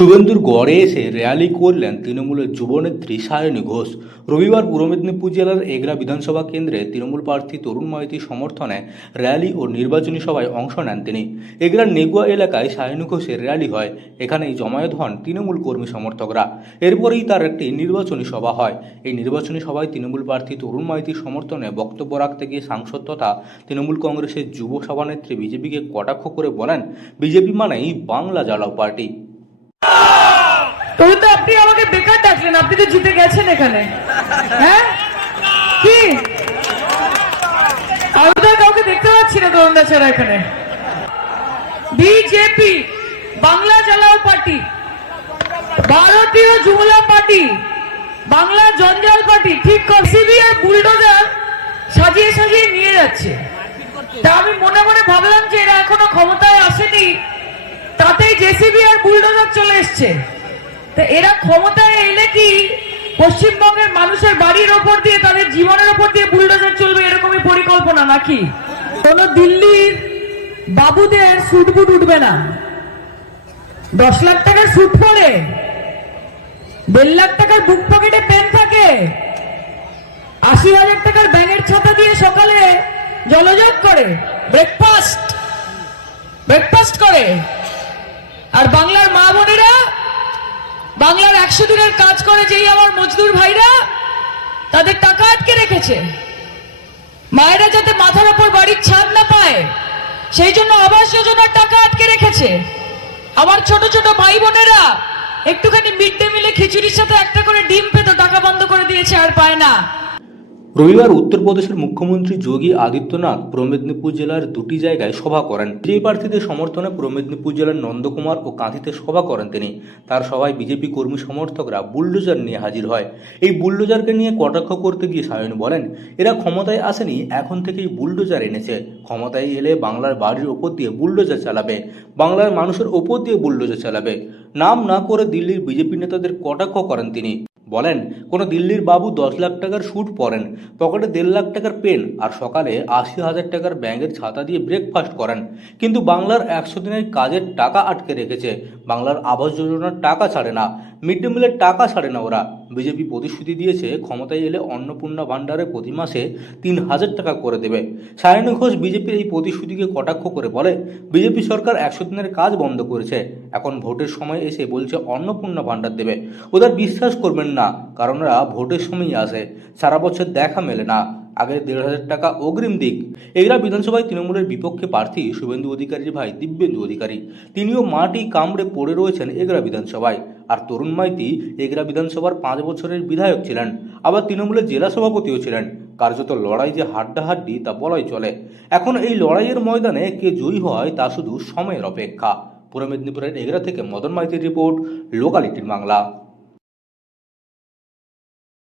শুভেন্দুর গড়ে এসে র্যালি করলেন তৃণমূলের যুবনেত্রী সায়নী ঘোষ। রবিবার পূর্ব মেদিনীপুর জেলার এগরা বিধানসভা কেন্দ্রে তৃণমূল প্রার্থী তরুণ মাইতির সমর্থনে র্যালি ও নির্বাচনী সভায় অংশ নেন তিনি। এগরার নেগুয়া এলাকায় সায়নী ঘোষের র্যালি হয়। এখানেই জমায়েত হন তৃণমূল কর্মী সমর্থকরা। এরপরেই তার একটি নির্বাচনী সভা হয়। এই নির্বাচনী সভায় তৃণমূল প্রার্থী তরুণ মাইতির সমর্থনে বক্তব্য রাখতে গিয়ে সাংসদ তথা তৃণমূল কংগ্রেসের যুব সভানেত্রী বিজেপিকে কটাক্ষ করে বলেন, বিজেপি মানেই বাংলা জ্বালাও পার্টি। তো আপনি আমাকে বেকার ডাকলেন, আপনি তো জিতে গেছেন এখানে। হ্যাঁ কি আমি তো কাউকে দেখতে পাচ্ছি না তরুণদা ছাড়া এখানে। বিজেপি বাংলা জ্বালাও পার্টি, ভারতীয় জুমলা পার্টি, বাংলা জঞ্জাল পার্টি, ঠিক সিবি আর বুলডোজার সাজিয়ে সাজিয়ে নিয়ে যাচ্ছে। তা আমি মনে মনে ভাবলাম যে এরা এখনো ক্ষমতায় আসেনি, তাতেই জেসিবি আর বুলডোজার চলে এসছে। এরা ক্ষমতায় এলে কি পশ্চিমবঙ্গের মানুষের বাড়ির ওপর দিয়ে, তাদের জীবনের ওপর দিয়ে বুলডোজার চলবে, এরকমই পরিকল্পনা নাকি? কোন দিল্লির বাবুদের স্যুট বুট উঠবে না। 10 লাখ টাকার স্যুট পরে 1.5 লাখ টাকার বুক পকেটে পেন থাকে, 80,000 টাকার ব্যাঙের ছাতা দিয়ে সকালে জলযোগ করে, ব্রেকফাস্ট করে। আর বাংলার মা বোনেরা, বাংলার 100 দিনের কাজ করে যেই আমার মজদুর ভাইরা, তাদের টাকা আটকে রেখেছে। মায়েরা যাতে মাথার ওপর বাড়ির ছাদ না পায় সেই জন্য আবাস যোজনার টাকা আটকে রেখেছে। আমার ছোট ছোট ভাই বোনেরা একটুখানি মিড ডে মিলে খিচুড়ির সাথে একটা করে ডিম পেত, টাকা বন্ধ করে দিয়েছে, আর পায় না। রবিবার উত্তরপ্রদেশের মুখ্যমন্ত্রী যোগী আদিত্যনাথ পূর্ব মেদিনীপুর জেলার দুটি জায়গায় সভা করেন। বিজেপি প্রার্থীদের সমর্থনে পূর্ব মেদিনীপুর জেলার নন্দকুমার ও কাঁথিতে সভা করেন তিনি। তার সভায় বিজেপি কর্মী সমর্থকরা বুলডোজার নিয়ে হাজির হয়। এই বুলডোজারকে নিয়ে কটাক্ষ করতে গিয়ে সায়নী বলেন, এরা ক্ষমতায় আসেনি, এখন থেকেই বুলডোজার এনেছে। ক্ষমতায় এলে বাংলার বাড়ির ওপর দিয়ে বুলডোজার চালাবে, বাংলার মানুষের ওপর দিয়ে বুলডোজার চালাবে। নাম না করে দিল্লির বিজেপি নেতাদের কটাক্ষ করেন তিনি। বলেন, কোনো দিল্লির বাবু 10 লাখ টাকার স্যুট পরেন, পকেটে 1.5 লাখ টাকার পেন, আর সকালে 80,000 টাকার ব্যাঙের ছাতা দিয়ে ব্রেকফাস্ট করেন, কিন্তু বাংলার 100 দিনের কাজের টাকা আটকে রেখেছে। বাংলার আবাস যোজনার টাকা ছাড়ে না, মিড ডে মিলের টাকা ছাড়ে না ওরা। বিজেপি প্রতিশ্রুতি দিয়েছে ক্ষমতায় এলে অন্নপূর্ণা ভাণ্ডারে প্রতি মাসে 3,000 টাকা করে দেবে। সায়নী ঘোষ বিজেপির এই প্রতিশ্রুতিকে কটাক্ষ করে বলে, বিজেপি সরকার 100 দিনের কাজ বন্ধ করেছে, এখন ভোটের সময় এসে বলছে অন্নপূর্ণা ভাণ্ডার দেবে। ওদের বিশ্বাস করবেন না, কারণ ওরা ভোটের সময়ই আসে, সারা বছর দেখা মেলে না। আগে 1,500 টাকা অগ্রিম দিক। এগরা বিধানসভায় তৃণমূলের বিপক্ষে প্রার্থী শুভেন্দু অধিকারীর ভাই দিব্যেন্দু অধিকারী, তিনিও মাটি কামড়ে পড়ে রয়েছেন এগরা বিধানসভায়। আর তরুণ মাইতি এগরা বিধানসভার 5 বছরের বিধায়ক ছিলেন, আবার তৃণমূলের জেলা সভাপতিও ছিলেন। কার্যত লড়াই যে হাড্ডাহাড্ডি তা বলাই চলে। এখন এই লড়াইয়ের ময়দানে কে জয়ী হয় তা শুধু সময়ের অপেক্ষা। পূর্ব মেদিনীপুরের এগরা থেকে মদন মাইতির রিপোর্ট, লোকালিটির বাংলা।